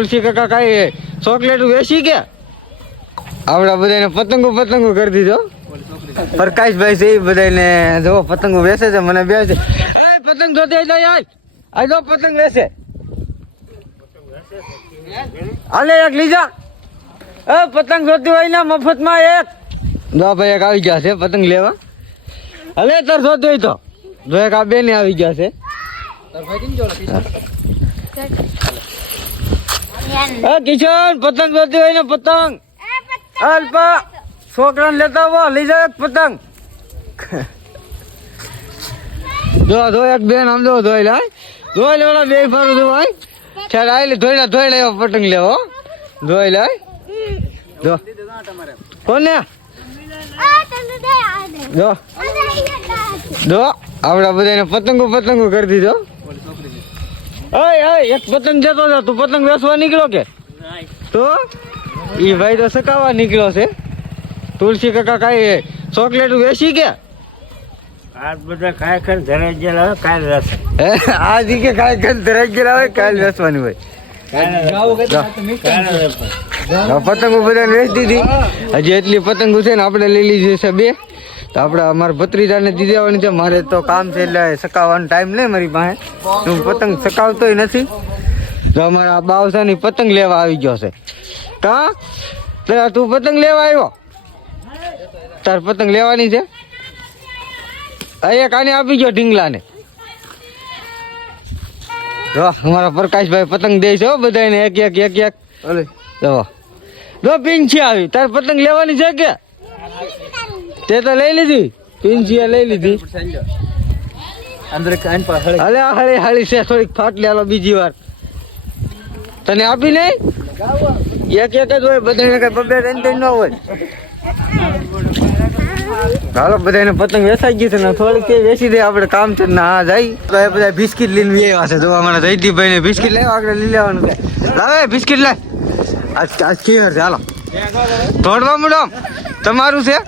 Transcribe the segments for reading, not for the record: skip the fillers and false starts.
તુલસી કાકા કાંઈ ચોકલેટ વેચી કે આવડા બધાને પતંગો કરી દીધો. પ્રકાશભાઈ છે એ બધાને જો પતંગો વેચે છે. મને બે છે પતંગ જોતી જાય આ જો પતંગ વેચે. હાલે એક લીજા પતંગ જોતી હોય ને મફતમાં એક. જો ભાઈ એક આવી ગયા છે પતંગ લેવા. હલે તાર જોતી હોય તો જો એક આ બેને આવી ગયા છે. કિશન પતંગ જોતી હોય ને પતંગ અલ્પા છોકરાને લેતા આવો લઈ જાવ એક પતંગ. જો એક બેન આમ જો ધોઈ લાય ધોઈ લેવા બે ફરું જો ભાઈ ચાલ આઈ ધોઈ લેવા પતંગ લેવો ધોઈ લાય જો કોને જો આવડા બધાને પતંગો કરી દીધો. એક પતંગ જતો હતો તું પતંગ વેચવા નીકળ્યો કે તો ઈ ભાઈ તો સકાવા નીકળ્યો છે. તુલસી કાકા કાંઈ ચોકલેટ વેચી કે આ બધા ખાઈ ખાઈ ધરાઈ ગયેલા હોય કાલ રસ આ દી કે ખાઈ ખાઈ ધરાઈ ગયેલા હોય કાલ વેચવાની હોય. પતંગો બધાને વેચી દીધી. હજી એટલી પતંગો છે ને આપણે લઈ લીધી છે બે. તો આપણે અમારા ભત્રીજાને દીધી આવવાની છે. મારે તો કામ છે એટલે સકાવવાનો ટાઈમ નહીં મારી પાસે. હું પતંગ સકાવતોય નથી. તો અમારા બાવસાની પતંગ લેવા આવી ગયો છે. કા તું પતંગ લેવા આવ્યો તાર પતંગ લેવાની છે. એક આને આપી ગયો ઢીંગલાને. જો અમારા પ્રકાશભાઈ પતંગ દે છે બધાને એક જો પિંછી આવી તાર પતંગ લેવાની છે કે તે તો લઈ લીધી પિંછી લઈ લીધી. હલે હળી છે થોડીક ફાટલી હાલો બીજી વાર તને આપી નહીં એક જ હોય બધાને કઈ બબે ત્રણ ન હોય. હાલો બધાને પતંગ વેચાઈ ગઈ છે ને થોડીક વેચી દે આપણે કામ છે ને હા જાય. તો એ બધા બિસ્કિટ લઈને આવ્યા છે. જો અમારા જયદીપભાઈ ને બિસ્કિટ લેવા આગળ લઈ લેવાનું છે. લાવે બિસ્કિટ લે આજ કેવર છે. હાલો તોડવા મળો તમારું છે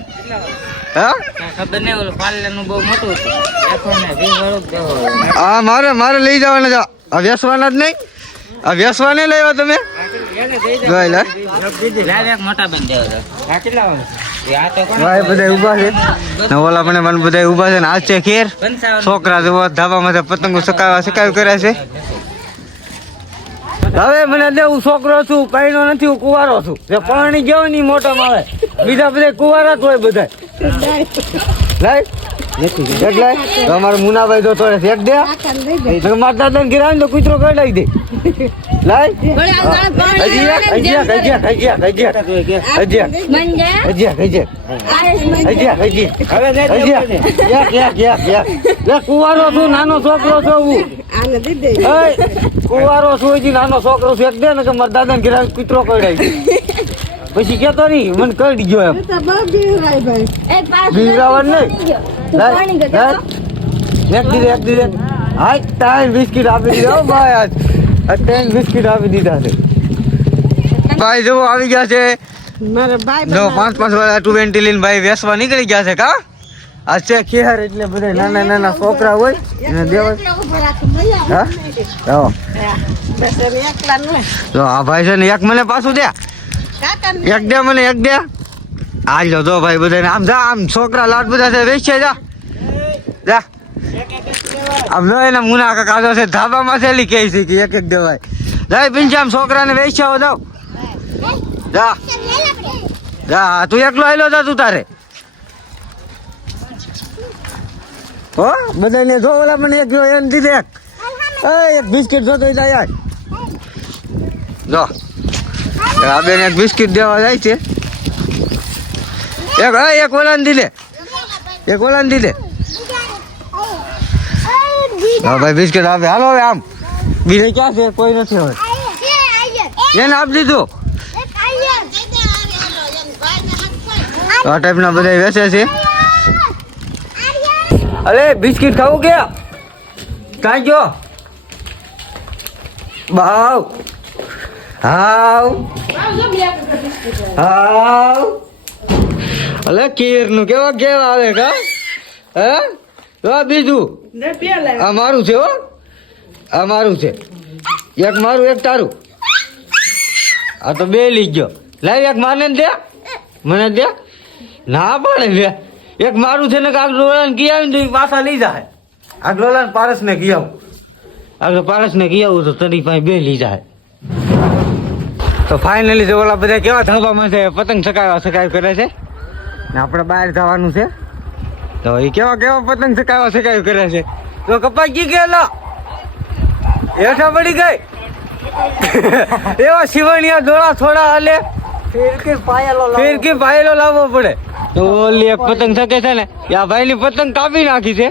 હા હા મારે લઈ જવાના છે. આ વેચવાના જ નહીં આ વેચવા નહીં લેવા તમે બધા ઉભા છે ઓલા પણ બધા ઉભા છે ને આજ છે ખેર છોકરા જોવા ધાબામાં પતંગો સકાવી કર્યા છે. હવે મને હું છોકરો છું કઈનો નથી હું કુવારો છું. પાણી ગયો ની મોટામાં આવે બીજા બધા કુવારા જ હોય બધા અમારે મુનાભાઈ તો થોડે શેક દે મારા દાદા ને ગિરાવે તો કૂતરો કઢાવી દે. કુવારો છું નાનો છોકરો છું કુવારો છું હજી નાનો છોકરો શેક દે ને કે મારા દાદા ને ગિરાવે કૂતરો કઢાવી દે. પછી કેતો નઈ મને કઈ ગયો એમ એક દીધે હા ત્રણ બિસ્કીટ આપી દીધા ભાઈ આજ ત્રણ બિસ્કીટ આપી દીધા છે. ભાઈ જો આવી ગયા છે 5 વાળા 220 લઈને ભાઈ વેચવા નીકળી ગયા છે. કા આ છે ખેર એટલે બધા નાના છોકરા હોય એને દેવાય. આ ભાઈ છે ને એક મને પાછું દે એક દે મને એક દે હાલો તો ભાઈ બધાને આમ જા આમ છોકરા લાડ બધા છે વેચે જા આમ જો એના મુના કાકા છે ધાબામાં છેલી કહે છે કે એક દેવાય જાય પિંચી આમ છોકરાને વેચ્યા જાવ જા તું એકલો આવેલો જા તું તારે હો બધાને જો ઓલા મને એક એને દીધે એક બિસ્કિટ જોતો જાય જો આ બેન એક બિસ્કિટ દેવા જાય છે. એક ઓલાને દીધે હા ભાઈ બિસ્કિટ આપે. હાલો હવે આમ બીજે ક્યાં છે કોઈ નથી હવે એને આપી દીધું. આ ટાઈપના બધા વેચે છે. અરે બિસ્કિટ ખાવું કે કાંઈ ગયો બાવ હાવ અલે કેર નું કેવા આવે કા હે બીજું આ મારું છે હો આ મારું છે એક મારું એક તારું આ તો બે લઈ ગયો. લાવ એક માને દે, મને દે. ના પાડે લે. એક મારું છે ને કે આગળ ઓલાને કી આવીને તો ઈ પાછા લઈ જાય. આગળ ઓલાને પારસને કી આવું. આગળ પારસને કી આવું તો તરી પાસે બે લઈ જાય. તો ફાઇનલી જો ઓલા બધા કેવા ધાબામાં છે પતંગ સકાવ કરે છે ને આપણે બહાર જવાનું છે. તો એ કેવા પતંગ સકાવ કરે છે. તો કપાઈ ગયેલો હેઠા પડી ગઈ. એવા શિવણિયા દોડા થોડા હાલે ફિરકી પાયેલો લાવવો પડે. તો ઓલી એક પતંગ શકે છે ને આ ભાઈ ની પતંગ કાપી નાખી છે.